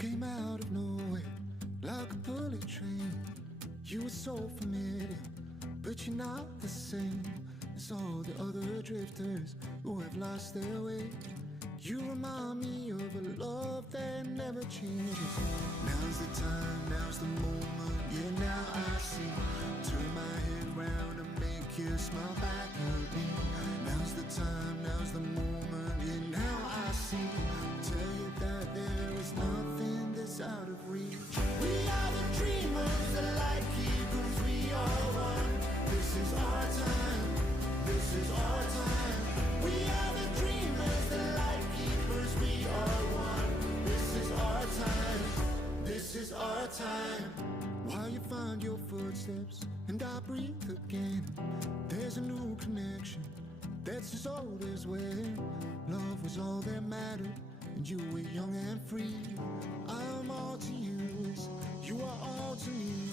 came out of nowhere like a bullet train. You were so familiar, but you're not the same as all the other drifters who have lost their way. You remind me of a love that never changes. Now's the time, now's the moment, yeah, now I see. Turn my head round and make you smile back at me. Now's the time, now's the moment, yeah, now I see. Tell you that there is nothing that's out of reach. We are the dreamers, the light keepers, we are one. This is our time, this is our time. We are the dreamers, the light keepers, we are one. This is our time, this is our time. While you find your footsteps and I breathe again, there's a new connection that's as old as when love was all that mattered and you were young and free. I'm all to you as you are all to me.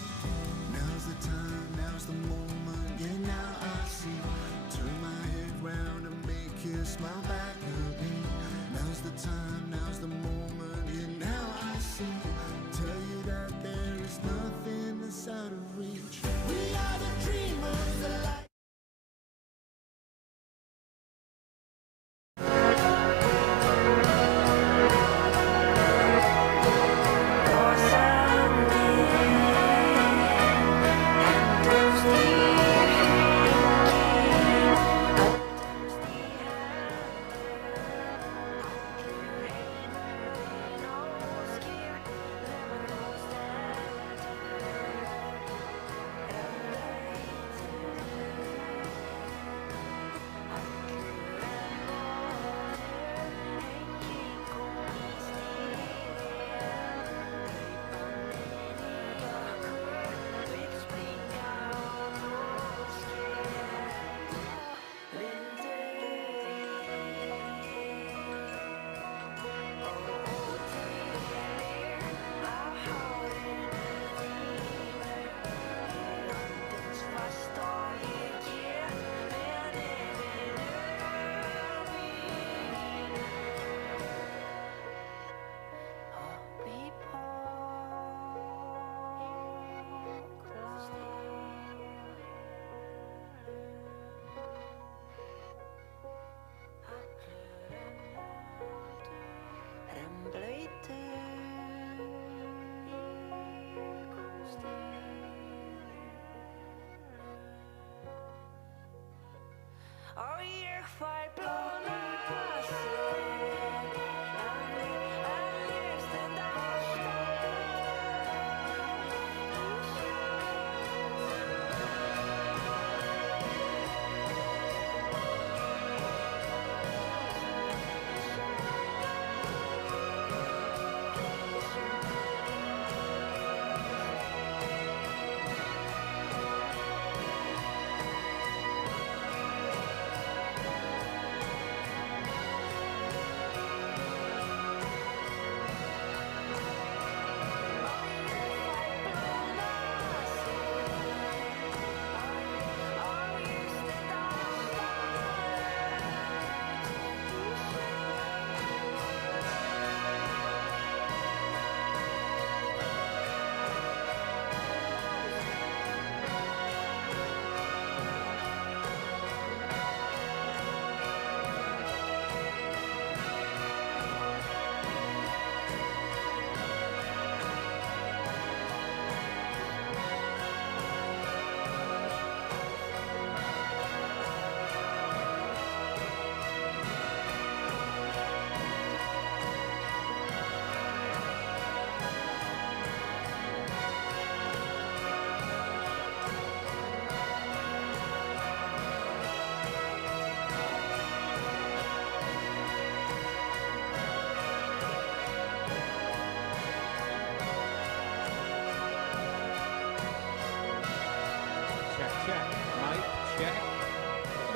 Now's the time, now's the moment, yeah, now I see. Turn my head round and make you smile back at me. Now's the time, now's the moment, yeah, now I see. Tell you that there is nothing that's out of reach. We are the dreamers, the light.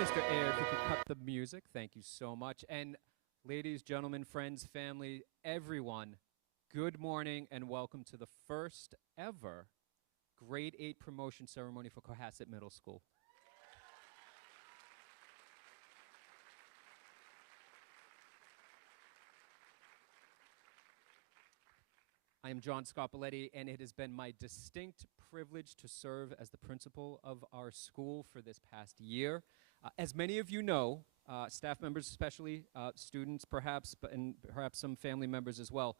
Mr. Air, if you could cut the music, thank you so much. And ladies, gentlemen, friends, family, everyone, good morning and welcome to the first ever Grade 8 promotion ceremony for Cohasset Middle School. I am John Scopoletti, and it has been my distinct privilege to serve as the principal of our school for this past year. As many of you know, staff members especially, students perhaps, and perhaps some family members as well,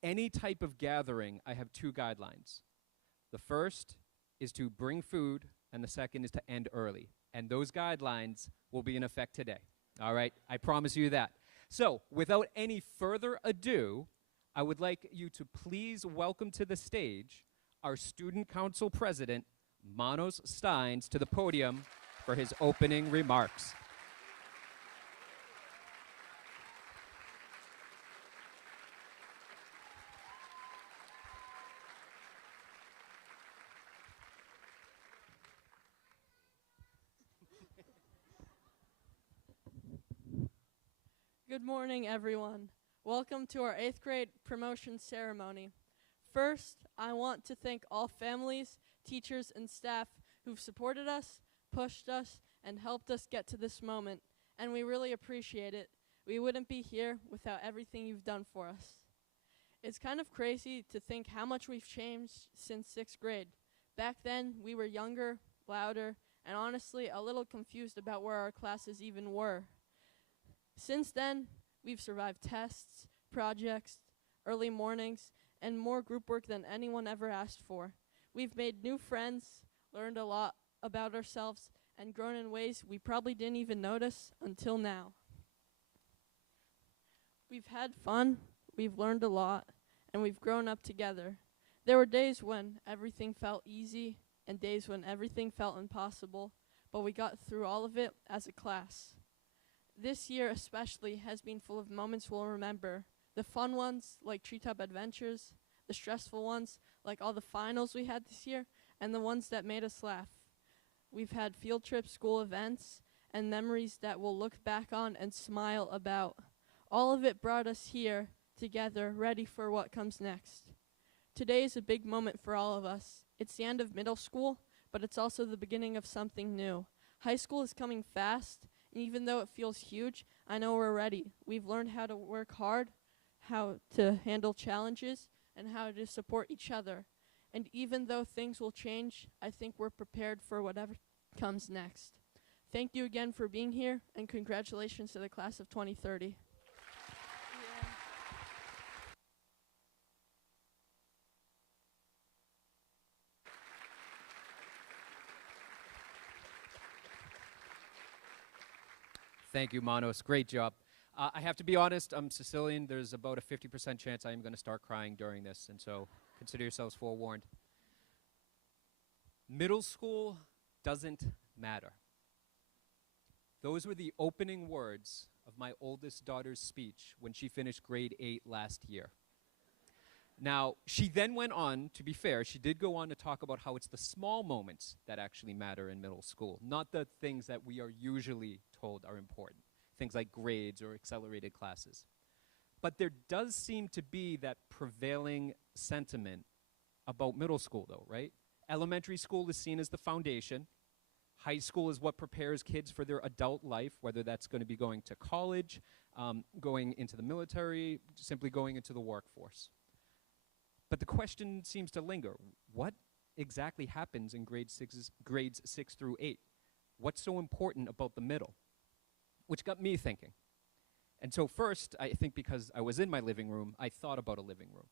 any type of gathering, I have two guidelines. The first is to bring food, and the second is to end early. And those guidelines will be in effect today. All right, I promise you that. So, without any further ado, I would like you to please welcome to the stage our Student Council President, Manos Steins, to the podium for his opening remarks. Good morning, everyone. Welcome to our 8th grade promotion ceremony. First, I want to thank all families, teachers, and staff who've supported us, pushed us, and helped us get to this moment, and we really appreciate it. We wouldn't be here without everything you've done for us. It's kind of crazy to think how much we've changed since 6th grade. Back then, we were younger, louder, and honestly a little confused about where our classes even were. Since then, we've survived tests, projects, early mornings, and more group work than anyone ever asked for. We've made new friends, learned a lot about ourselves, and grown in ways we probably didn't even notice until now. We've had fun, we've learned a lot, and we've grown up together. There were days when everything felt easy and days when everything felt impossible, but we got through all of it as a class. This year especially has been full of moments we'll remember. The fun ones, like treetop adventures, the stressful ones, like all the finals we had this year, and the ones that made us laugh. We've had field trips, school events, and memories that we'll look back on and smile about. All of it brought us here together, ready for what comes next. Today is a big moment for all of us. It's the end of middle school, but it's also the beginning of something new. High school is coming fast, and even though it feels huge, I know we're ready. We've learned how to work hard, how to handle challenges, and how to support each other. And even though things will change, I think we're prepared for whatever comes next. Thank you again for being here, and congratulations to the class of 2030. Thank you, Manos. Great job. I have to be honest, I'm Sicilian. There's about a 50% chance I am going to start crying during this, and so consider yourselves forewarned. Middle school doesn't matter. Those were the opening words of my oldest daughter's speech when she finished grade 8 last year. Now, she then went on, to be fair, she did go on to talk about how it's the small moments that actually matter in middle school, not the things that we are usually told are important, things like grades or accelerated classes. But there does seem to be that prevailing sentiment about middle school, though, right? Elementary school is seen as the foundation. High school is what prepares kids for their adult life, whether that's going to be going to college, going into the military, simply going into the workforce. But the question seems to linger. What exactly happens in grades 6 through 8? What's so important about the middle? Which got me thinking. And so first, I think because I was in my living room, I thought about a living room.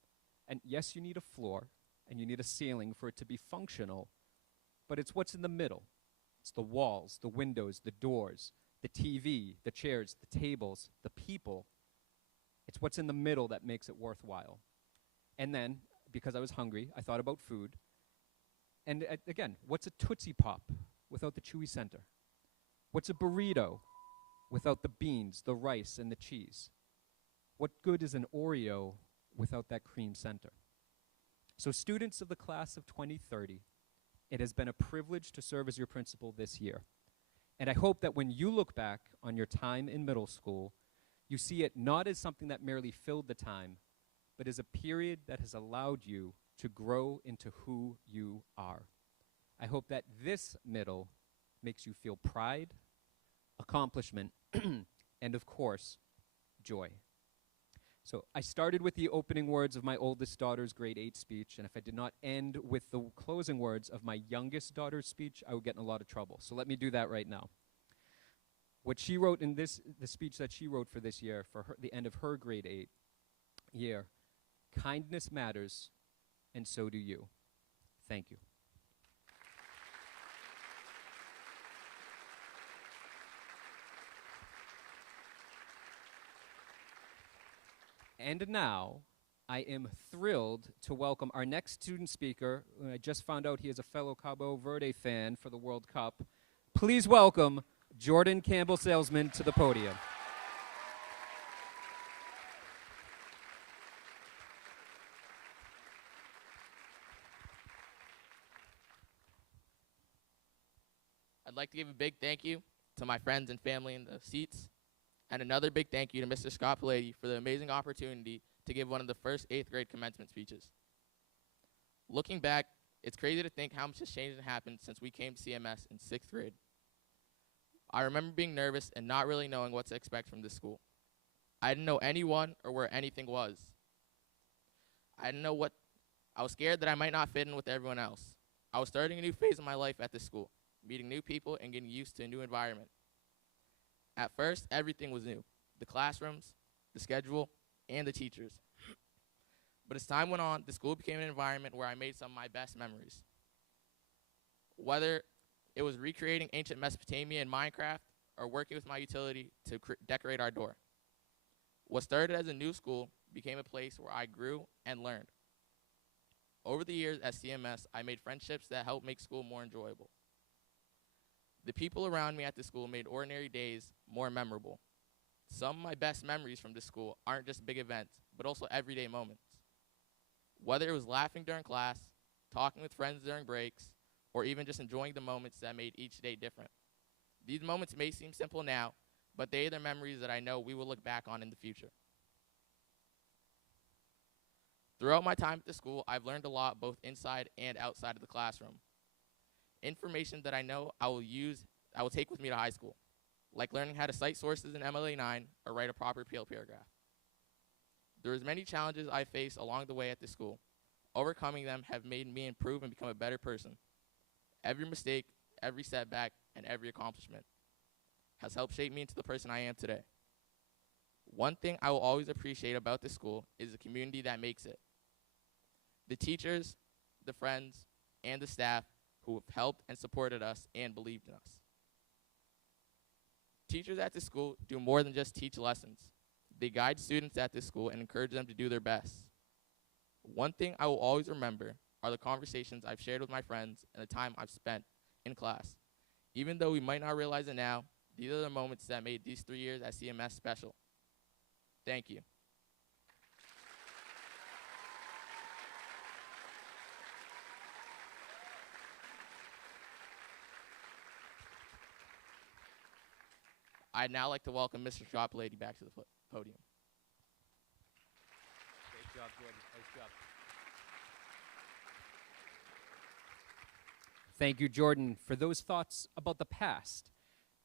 And yes, you need a floor, and you need a ceiling for it to be functional, but it's what's in the middle. It's the walls, the windows, the doors, the TV, the chairs, the tables, the people. It's what's in the middle that makes it worthwhile. And then, because I was hungry, I thought about food. And again, what's a Tootsie Pop without the chewy center? What's a burrito without the beans, the rice, and the cheese? What good is an Oreo without that cream center? So students of the class of 2030, it has been a privilege to serve as your principal this year. And I hope that when you look back on your time in middle school, you see it not as something that merely filled the time, but as a period that has allowed you to grow into who you are. I hope that this middle makes you feel pride, accomplishment, and of course, joy. So I started with the opening words of my oldest daughter's grade 8 speech, and if I did not end with the closing words of my youngest daughter's speech, I would get in a lot of trouble. So let me do that right now. What she wrote in the speech that she wrote for this year, for the end of her grade 8 year, kindness matters, and so do you. Thank you. And now, I am thrilled to welcome our next student speaker. I just found out he is a fellow Cabo Verde fan for the World Cup. Please welcome Jordan Campbell Salesman to the podium. I'd like to give a big thank you to my friends and family in the seats, and another big thank you to Mr. Scott Palady for the amazing opportunity to give one of the first 8th grade commencement speeches. Looking back, it's crazy to think how much has changed and happened since we came to CMS in 6th grade. I remember being nervous and not really knowing what to expect from this school. I didn't know anyone or where anything was. I was scared that I might not fit in with everyone else. I was starting a new phase of my life at this school, meeting new people and getting used to a new environment. At first, everything was new: the classrooms, the schedule, and the teachers. But as time went on, the school became an environment where I made some of my best memories. Whether it was recreating ancient Mesopotamia in Minecraft or working with my utility to decorate our door. What started as a new school became a place where I grew and learned. Over the years at CMS, I made friendships that helped make school more enjoyable. The people around me at the school made ordinary days more memorable. Some of my best memories from this school aren't just big events, but also everyday moments. Whether it was laughing during class, talking with friends during breaks, or even just enjoying the moments that made each day different. These moments may seem simple now, but they are the memories that I know we will look back on in the future. Throughout my time at the school, I've learned a lot both inside and outside of the classroom. Information that I know I will take with me to high school, like learning how to cite sources in MLA9 or write a proper appeal paragraph. There was many challenges I faced along the way at this school. Overcoming them have made me improve and become a better person. Every mistake, every setback, and every accomplishment has helped shape me into the person I am today. One thing I will always appreciate about this school is the community that makes it. The teachers, the friends, and the staff who have helped and supported us and believed in us. Teachers at this school do more than just teach lessons. They guide students at this school and encourage them to do their best. One thing I will always remember are the conversations I've shared with my friends and the time I've spent in class. Even though we might not realize it now, these are the moments that made these 3 years at CMS special. Thank you. I'd now like to welcome Mr. Scott Palady back to the podium. Great job, Jordan. Nice job. Thank you, Jordan, for those thoughts about the past.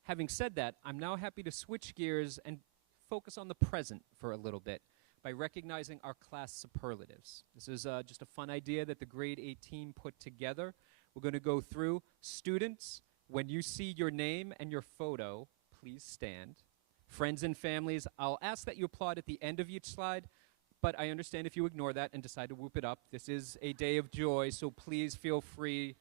Having said that, I'm now happy to switch gears and focus on the present for a little bit by recognizing our class superlatives. This is just a fun idea that the grade 8 team put together. We're going to go through. Students, when you see your name and your photo, please stand. Friends and families, I'll ask that you applaud at the end of each slide, but I understand if you ignore that and decide to whoop it up. This is a day of joy, so please feel free.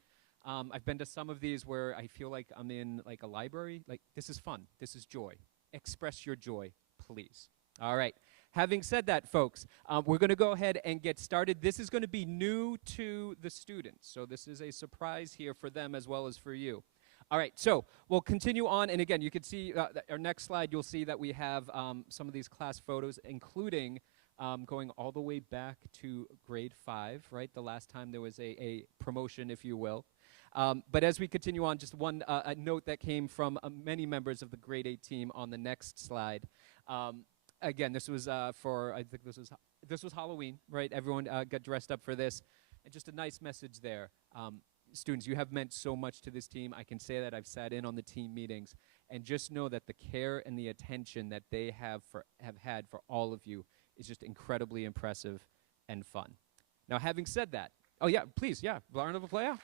I've been to some of these where I feel like I'm in like a library. Like, this is fun. This is joy. Express your joy, please. All right. Having said that, folks, we're going to go ahead and get started. This is going to be new to the students, so this is a surprise here for them as well as for you. All right, so we'll continue on, and again, you can see our next slide, you'll see that we have some of these class photos, including going all the way back to grade 5, right? The last time there was a promotion, if you will. But as we continue on, just one a note that came from many members of the grade 8 team on the next slide. Again, this was for, I think this was Halloween, right? Everyone got dressed up for this. And just a nice message there. Students, you have meant so much to this team. I can say that I've sat in on the team meetings. And just know that the care and the attention that they have had for all of you is just incredibly impressive and fun. Now, having said that, oh yeah, please, yeah, round of applause. Yeah.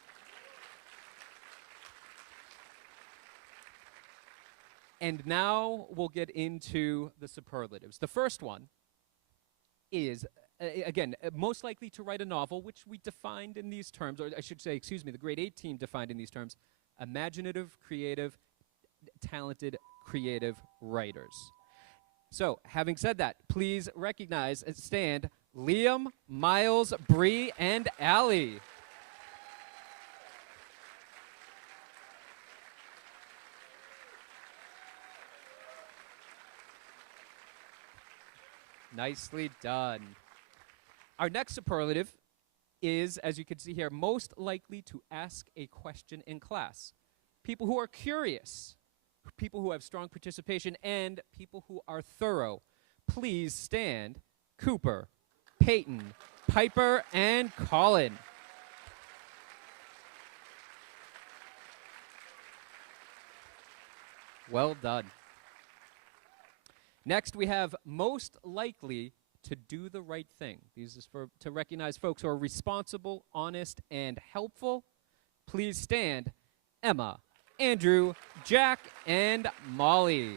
And now we'll get into the superlatives. The first one is, again, most likely to write a novel, which we defined in these terms, or I should say, excuse me, the grade 8 team defined in these terms, imaginative, creative, talented, creative writers. So, having said that, please recognize and stand Liam, Miles, Bree, and Allie. Nicely done. Our next superlative is, as you can see here, most likely to ask a question in class. People who are curious, people who have strong participation, and people who are thorough. Please stand Cooper, Peyton, Piper, and Colin. Well done. Next, we have most likely to do the right thing. These is to recognize folks who are responsible, honest, and helpful. Please stand Emma, Andrew, Jack, and Molly.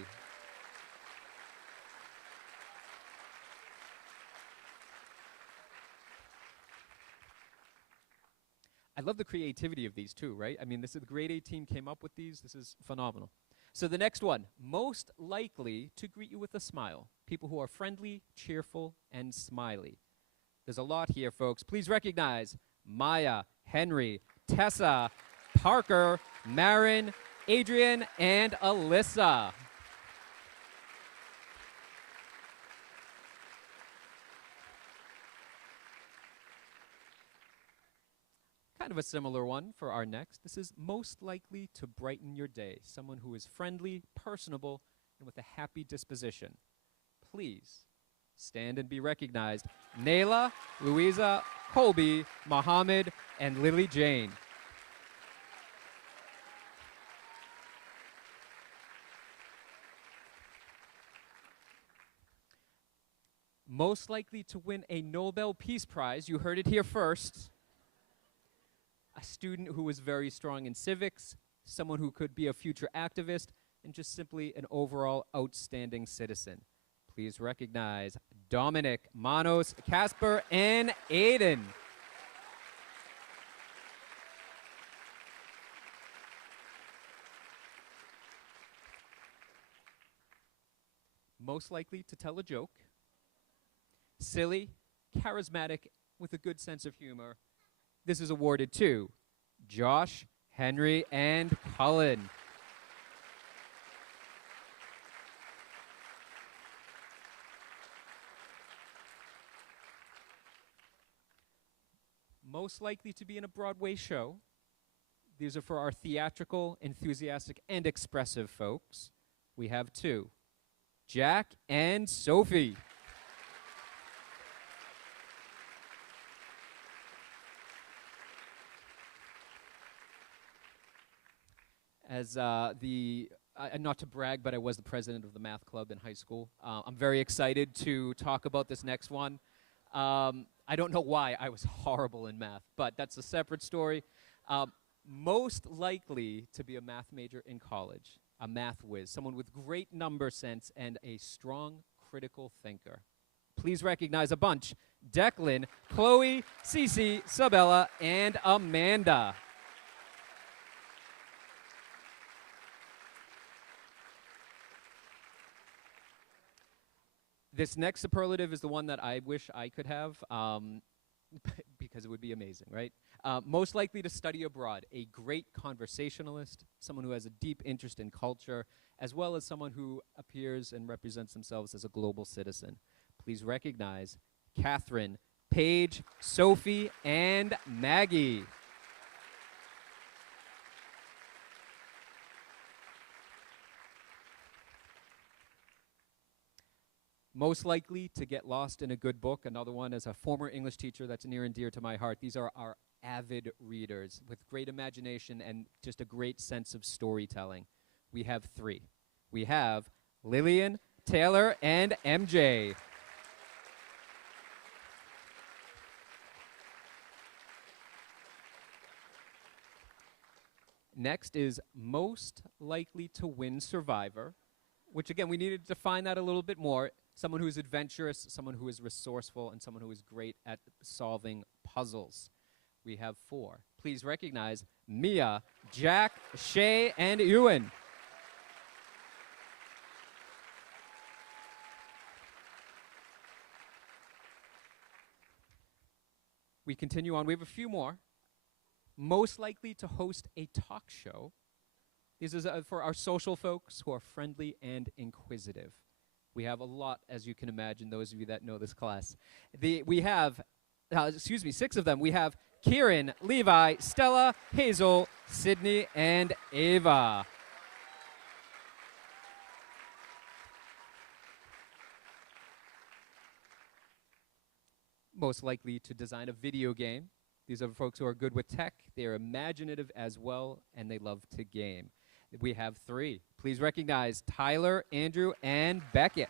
I love the creativity of these too, right? I mean, this is the grade 8 team came up with these. This is phenomenal. So the next one, most likely to greet you with a smile. People who are friendly, cheerful, and smiley. There's a lot here, folks. Please recognize Maya, Henry, Tessa, Parker, Marin, Adrian, and Alyssa. Kind of a similar one for our next. This is most likely to brighten your day. Someone who is friendly, personable, and with a happy disposition. Please stand and be recognized. Nayla, Louisa, Colby, Mohammed, and Lily Jane. Most likely to win a Nobel Peace Prize. You heard it here first. A student who was very strong in civics, someone who could be a future activist, and just simply an overall outstanding citizen. Please recognize Dominic, Manos, Casper, and Aiden. Most likely to tell a joke. Silly, charismatic, with a good sense of humor. This is awarded to Josh, Henry, and Cullen. Most likely to be in a Broadway show. These are for our theatrical, enthusiastic, and expressive folks. We have two, Jack and Sophie. As not to brag, but I was the president of the math club in high school. I'm very excited to talk about this next one. I don't know why I was horrible in math, but that's a separate story. Most likely to be a math major in college, a math whiz, someone with great number sense and a strong critical thinker. Please recognize a bunch. Declan, Chloe, Cece, Sabella, and Amanda. This next superlative is the one that I wish I could have, because it would be amazing, right? Most likely to study abroad, a great conversationalist, someone who has a deep interest in culture, as well as someone who appears and represents themselves as a global citizen. Please recognize Catherine, Paige, Sophie, and Maggie. Most likely to get lost in a good book. Another one, as a former English teacher, that's near and dear to my heart. These are our avid readers with great imagination and just a great sense of storytelling. We have three. We have Lillian, Taylor, and MJ. Next is most likely to win Survivor, which again, we needed to define that a little bit more. Someone who is adventurous, someone who is resourceful, and someone who is great at solving puzzles. We have 4. Please recognize Mia, Jack, Shay, and Ewan. We continue on. We have a few more. Most likely to host a talk show. This is for our social folks who are friendly and inquisitive. We have a lot, as you can imagine, those of you that know this class. We have, 6 of them. We have Kieran, Levi, Stella, Hazel, Sydney, and Ava. Most likely to design a video game. These are folks who are good with tech. They are imaginative as well, and they love to game. We have 3. Please recognize Tyler, Andrew, and Beckett.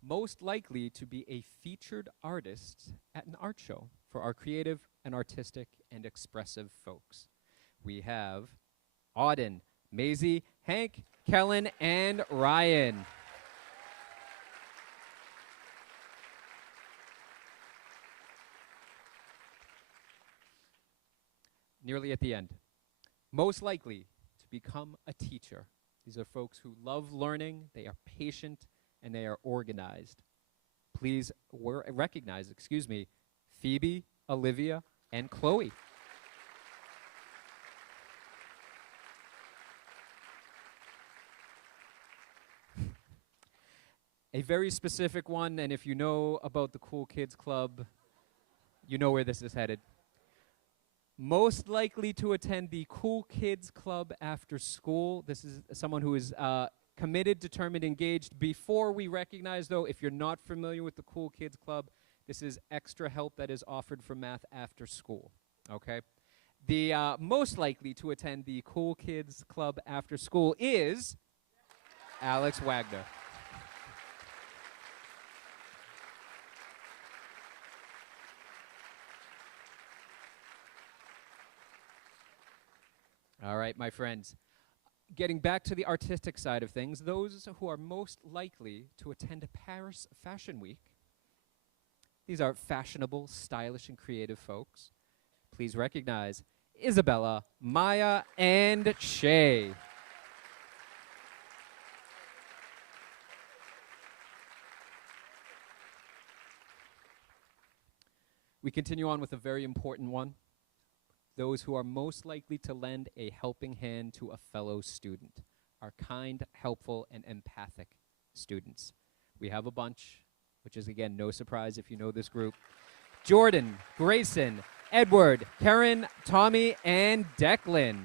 Most likely to be a featured artist at an art show for our creative and artistic and expressive folks. We have Auden, Maisie, Hank, Kellen, and Ryan. Nearly at the end. Most likely to become a teacher. These are folks who love learning, they are patient, and they are organized. Please recognize, Phoebe, Olivia, and Chloe. A very specific one, and if you know about the Cool Kids Club, you know where this is headed. Most likely to attend the Cool Kids Club after school. This is someone who is committed, determined, engaged. Before we recognize, though, if you're not familiar with the Cool Kids Club, this is extra help that is offered for math after school, okay? The most likely to attend the Cool Kids Club after school is Alex Wagner. All right, my friends. Getting back to the artistic side of things, those who are most likely to attend Paris Fashion Week, these are fashionable, stylish, and creative folks. Please recognize Isabella, Maya, and Shay. We continue on with a very important one. Those who are most likely to lend a helping hand to a fellow student are kind, helpful, and empathic students. We have a bunch, which is, again, no surprise if you know this group. Jordan, Grayson, Edward, Karen, Tommy, and Declan.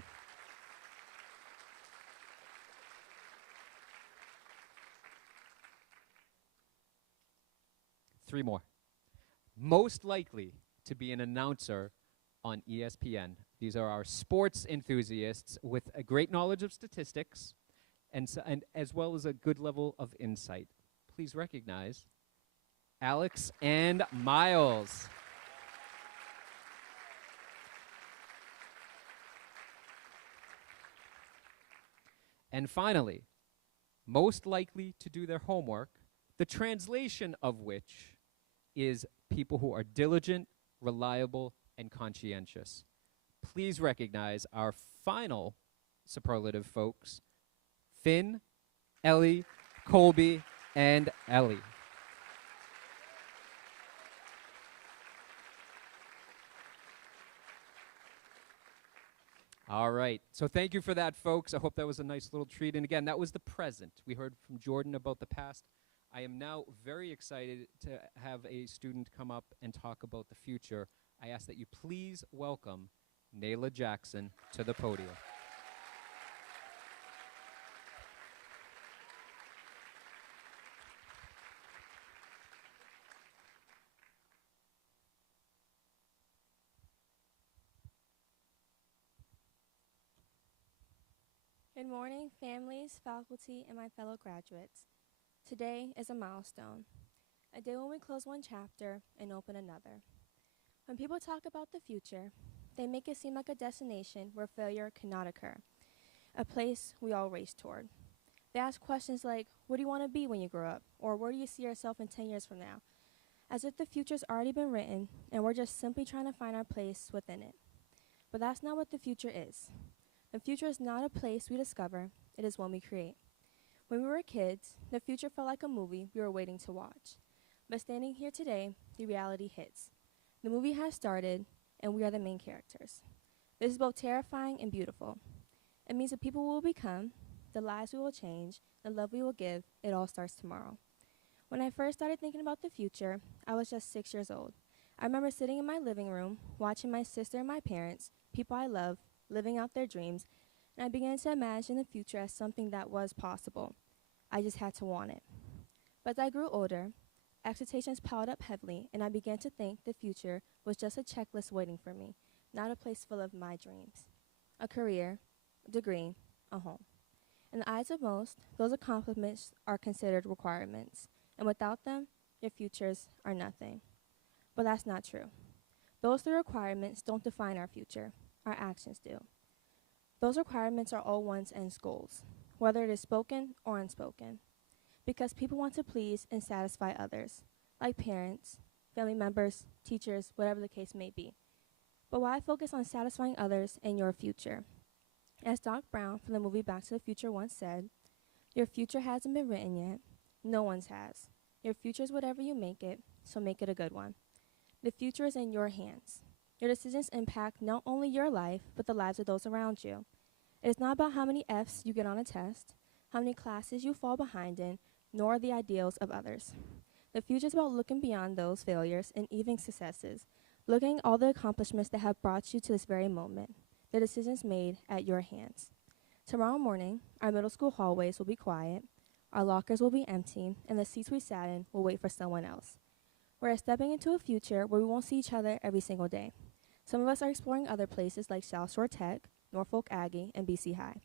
Three more. Most likely to be an announcer on ESPN. These are our sports enthusiasts with a great knowledge of statistics and as well as a good level of insight. Please recognize Alex and Miles. And finally, most likely to do their homework, the translation of which is people who are diligent, reliable, and conscientious. Please recognize our final superlative folks, Finn, Ellie, Colby, and Ellie. All right. So thank you for that, folks. I hope that was a nice little treat. And again, that was the present. We heard from Jordan about the past. I am now very excited to have a student come up and talk about the future. I ask that you please welcome Nayla Jackson to the podium. Good morning, families, faculty, and my fellow graduates. Today is a milestone, a day when we close one chapter and open another. When people talk about the future, they make it seem like a destination where failure cannot occur, a place we all race toward. They ask questions like, what do you want to be when you grow up? Or where do you see yourself in 10 years from now? As if the future's already been written and we're just simply trying to find our place within it. But that's not what the future is. The future is not a place we discover, it is one we create. When we were kids, the future felt like a movie we were waiting to watch. But standing here today, the reality hits. The movie has started, and we are the main characters. This is both terrifying and beautiful. It means the people we will become, the lives we will change, the love we will give, it all starts tomorrow. When I first started thinking about the future, I was just 6 years old. I remember sitting in my living room, watching my sister and my parents, people I love, living out their dreams, and I began to imagine the future as something that was possible. I just had to want it. But as I grew older, expectations piled up heavily, and I began to think the future was just a checklist waiting for me, not a place full of my dreams. A career, a degree, a home. In the eyes of most, those accomplishments are considered requirements, and without them, your futures are nothing. But that's not true. Those three requirements don't define our future. Our actions do. Those requirements are all one's end goals, whether it is spoken or unspoken, because people want to please and satisfy others, like parents, family members, teachers, whatever the case may be. But why focus on satisfying others and your future? As Doc Brown from the movie Back to the Future once said, your future hasn't been written yet. No one's has. Your future is whatever you make it, so make it a good one. The future is in your hands. Your decisions impact not only your life, but the lives of those around you. It is not about how many F's you get on a test, how many classes you fall behind in, nor the ideals of others. The future is about looking beyond those failures and even successes, looking at all the accomplishments that have brought you to this very moment, the decisions made at your hands. Tomorrow morning, our middle school hallways will be quiet, our lockers will be empty, and the seats we sat in will wait for someone else. We're stepping into a future where we won't see each other every single day. Some of us are exploring other places like South Shore Tech, Norfolk Aggie, and BC High.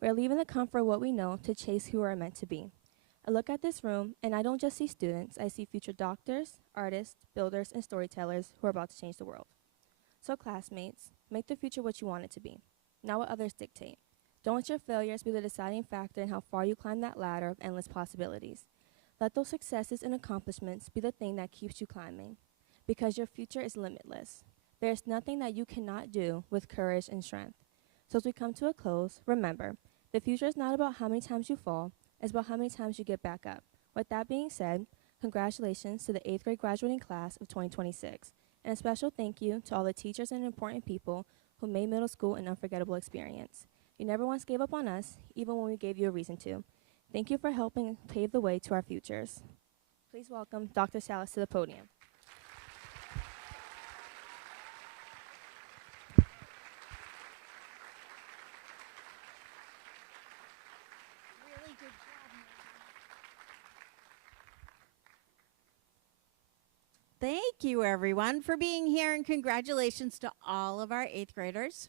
We are leaving the comfort of what we know to chase who we are meant to be. I look at this room, and I don't just see students, I see future doctors, artists, builders, and storytellers who are about to change the world. So classmates, make the future what you want it to be, not what others dictate. Don't let your failures be the deciding factor in how far you climb that ladder of endless possibilities. Let those successes and accomplishments be the thing that keeps you climbing, because your future is limitless. There is nothing that you cannot do with courage and strength. So as we come to a close, remember, the future is not about how many times you fall, it's about how many times you get back up. With that being said, congratulations to the 8th grade graduating class of 2026, and a special thank you to all the teachers and important people who made middle school an unforgettable experience. You never once gave up on us, even when we gave you a reason to. Thank you for helping pave the way to our futures. Please welcome Dr. Salas to the podium. Really good job, Mary. Thank you, everyone, for being here, and congratulations to all of our 8th graders.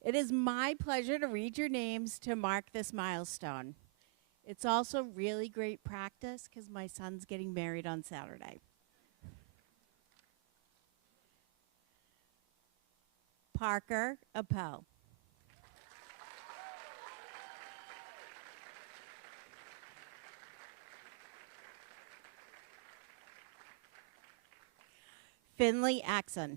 It is my pleasure to read your names to mark this milestone. It's also really great practice because my son's getting married on Saturday. Parker Appel. Finley Axon.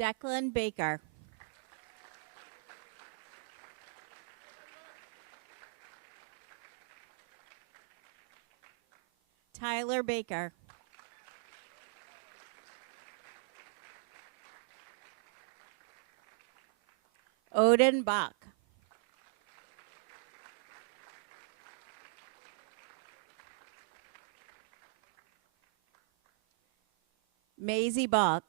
Declan Baker. Tyler Baker. Odin Bach. Maisie Bach.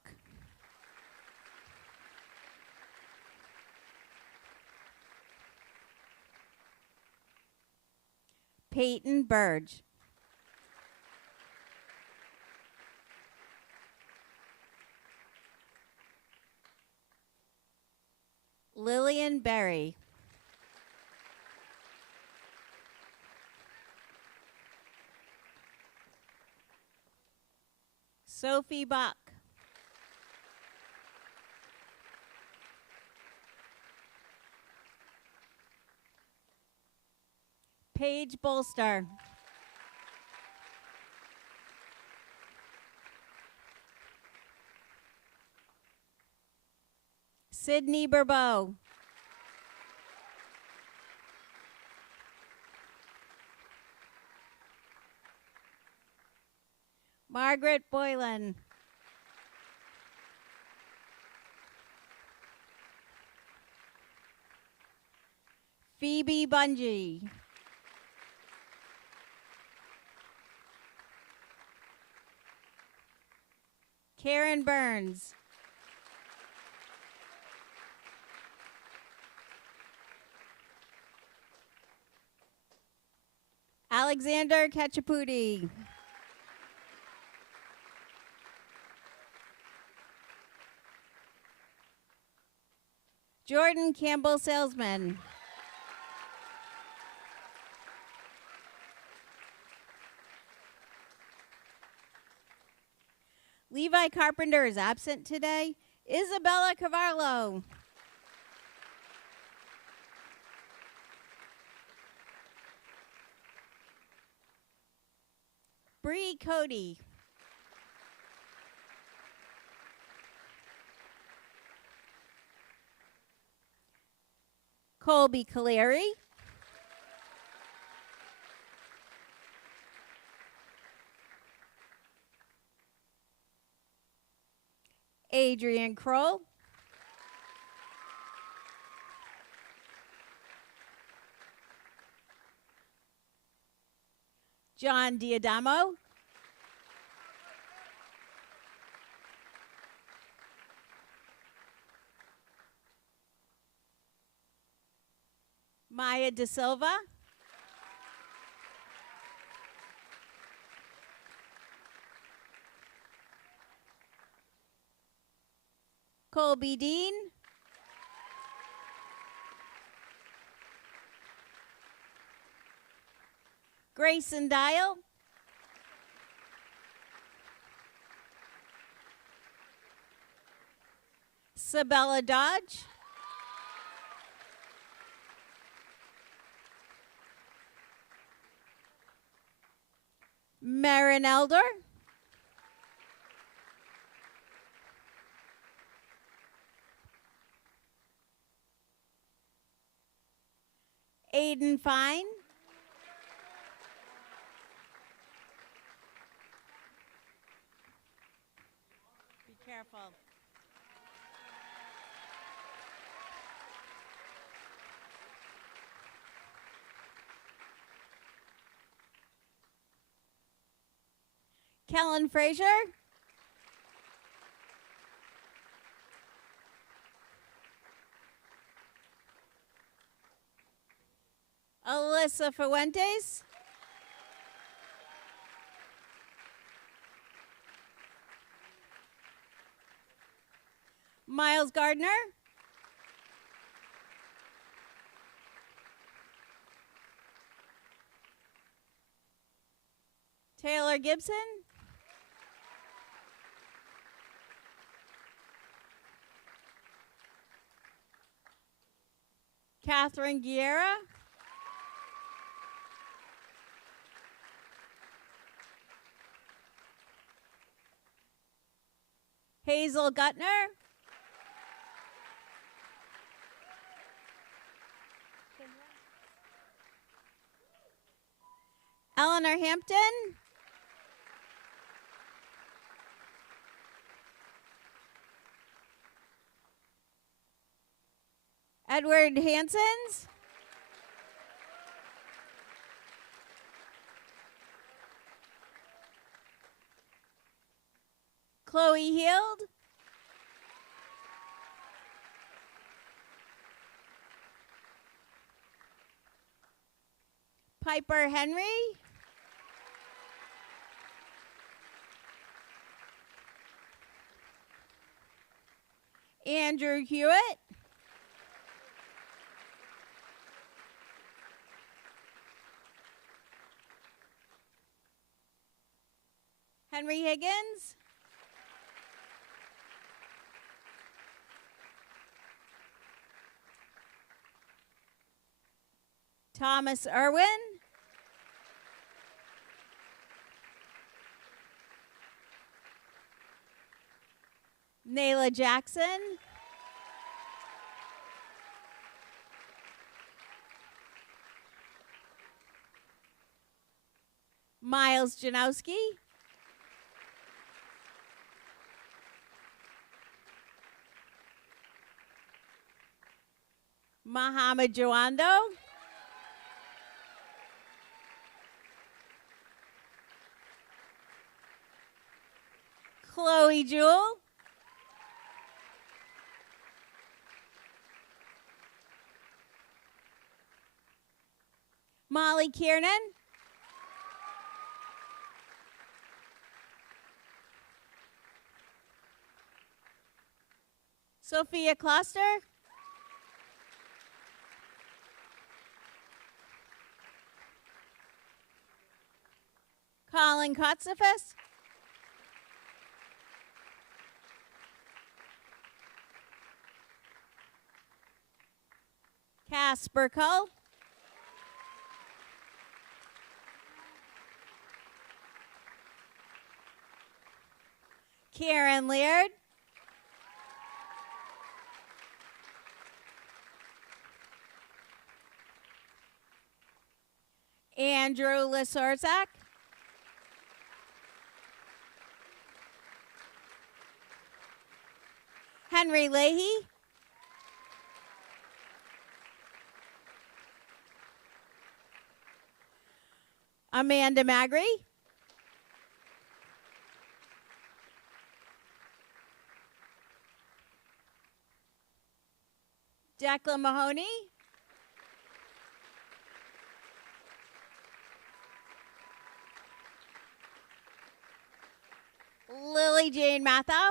Peyton Burge. Lillian Berry. Sophie Bach. Paige Bolster. Sydney Burbeau. Margaret Boylan. Phoebe Bungie. Karen Burns. Alexander Kachaputi. Jordan Campbell Salesman. Levi Carpenter is absent today. Isabella Cavallo. Bree Cody. Colby Caleri. Adrian Kroll. John Diadamo. Maya De Silva. Colby Dean. Grayson Dial. Sabella Dodge. Marin Elder. Aiden Fine. Be careful. Kellen Frazier. Alyssa Fuentes. Miles Gardner. Taylor Gibson. Catherine Guerra. Hazel Gutner. Eleanor Hampton. Edward Hansons. Chloe Heald. Piper Henry. Andrew Hewitt. Henry Higgins. Thomas Irwin. Nayla Jackson. Miles Janowski. Muhammad Joando. Chloe Jewell. Molly Kiernan. Sophia Kloster. Colin Kotsifis. Casper Cull. Karen Laird. Andrew Lisorzak. Henry Leahy. Amanda Magri. Declan Mahoney. Lily Jane Matthau.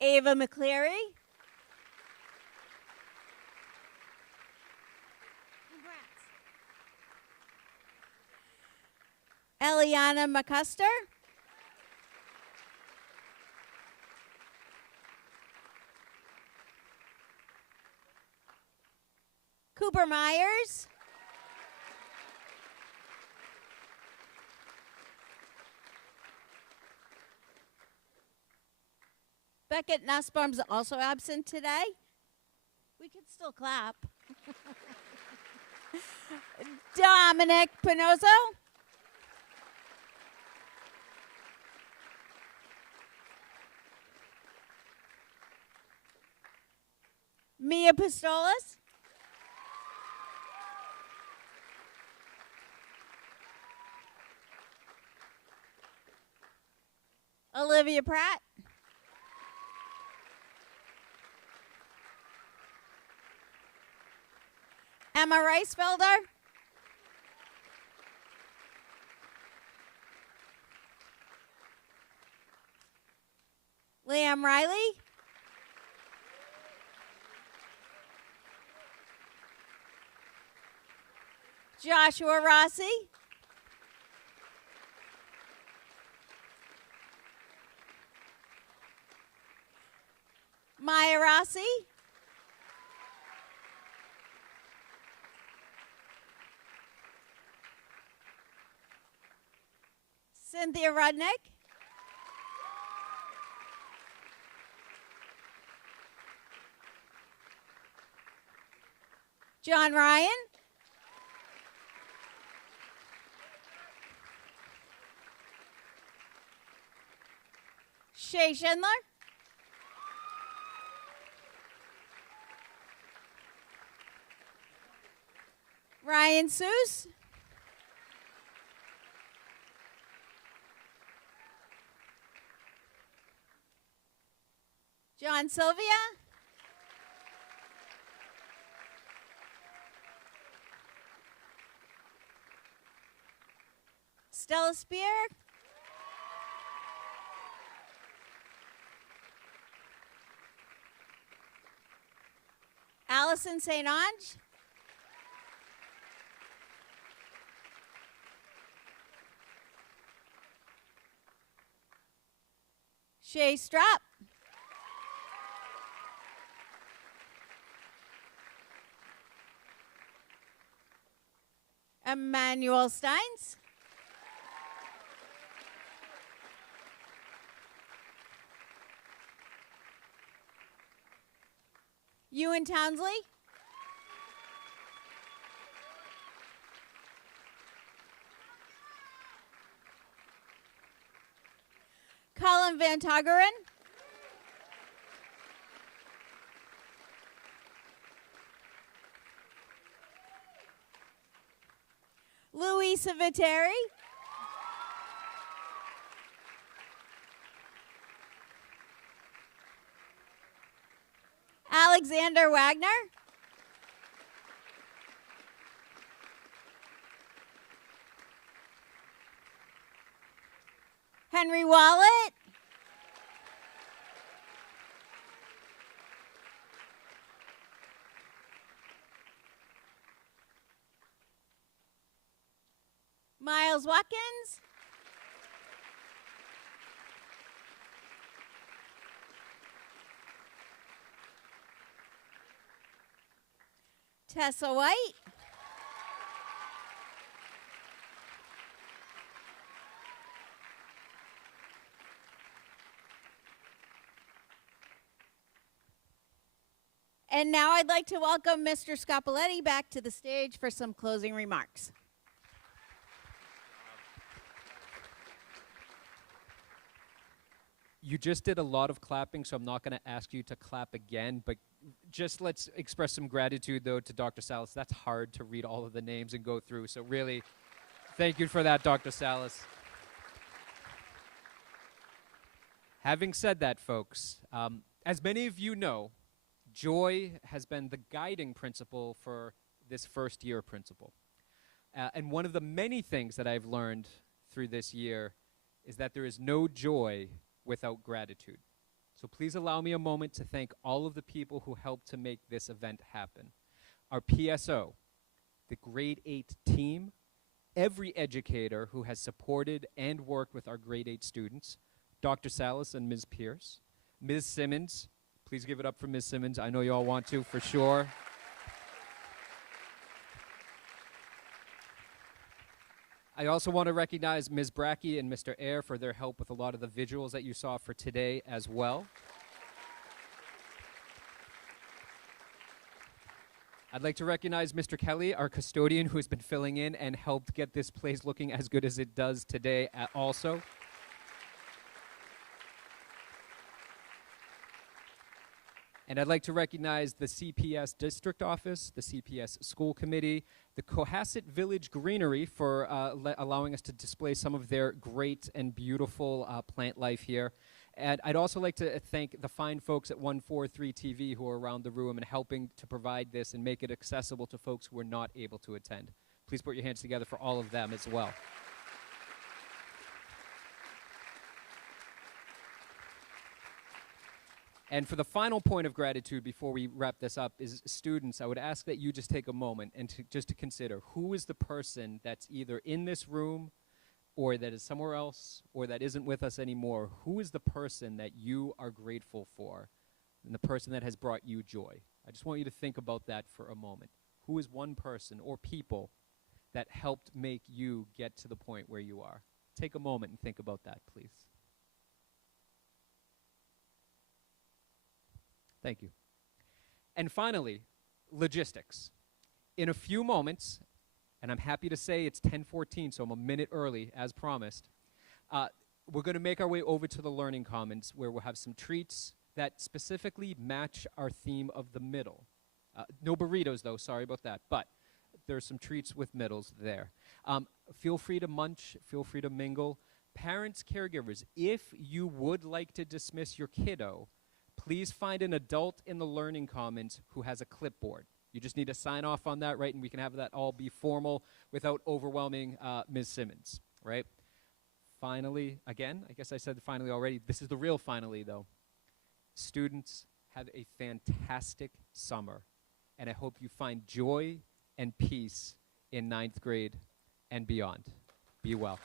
Ava McCleary. Eliana McCuster. Cooper Myers. Beckett Nussbaum's also absent today. We could still clap. Dominic Pinozo. Mia Pistolas. Olivia Pratt. Emma Reisfelder. Liam Riley. Joshua Rossi. Maya Rossi. Cynthia Rudnick. John Ryan. Shay Schindler. Ryan Seuss. John Sylvia. Stella Spear. Alice Allison St. Ange. Shay Strupp. Emmanuel Steins. Ewan Townsley. Colin Van Togeren. Louisa Viteri. Alexander Wagner. Henry Wallet. Miles Watkins. Tessa White. And now I'd like to welcome Mr. Scopoletti back to the stage for some closing remarks. You just did a lot of clapping, so I'm not going to ask you to clap again, but just let's express some gratitude, though, to Dr. Salas. That's hard to read all of the names and go through, so really, thank you for that, Dr. Salas. Having said that, folks, as many of you know, joy has been the guiding principle for this first-year principal. And one of the many things that I've learned through this year is that there is no joy without gratitude. So please allow me a moment to thank all of the people who helped to make this event happen. Our PSO, the grade 8 team, every educator who has supported and worked with our grade 8 students, Dr. Salas and Ms. Pierce, Ms. Simmons, please give it up for Ms. Simmons. I know you all want to, for sure. I also want to recognize Ms. Brackey and Mr. Ayer for their help with a lot of the visuals that you saw for today as well. I'd like to recognize Mr. Kelly, our custodian, who has been filling in and helped get this place looking as good as it does today also. And I'd like to recognize the CPS District Office, the CPS School Committee, the Cohasset Village Greenery for allowing us to display some of their great and beautiful plant life here. And I'd also like to thank the fine folks at 143 TV who are around the room and helping to provide this and make it accessible to folks who are not able to attend. Please put your hands together for all of them as well. And for the final point of gratitude before we wrap this up is students, I would ask that you just take a moment and just to consider who is the person that's either in this room or that is somewhere else or that isn't with us anymore. Who is the person that you are grateful for and the person that has brought you joy? I just want you to think about that for a moment. Who is one person or people that helped make you get to the point where you are? Take a moment and think about that, please. Thank you. And finally, logistics. In a few moments, and I'm happy to say it's 10:14, so I'm a minute early, as promised, we're going to make our way over to the Learning Commons, where we'll have some treats that specifically match our theme of the middle. No burritos, though, sorry about that, but there's some treats with middles there. Feel free to munch, feel free to mingle. Parents, caregivers, if you would like to dismiss your kiddo, please find an adult in the Learning Commons who has a clipboard. You just need to sign off on that, right? And we can have that all be formal without overwhelming Ms. Simmons, right? Finally, again, I guess I said finally already. This is the real finally, though. Students, have a fantastic summer. and I hope you find joy and peace in ninth grade and beyond. Be well.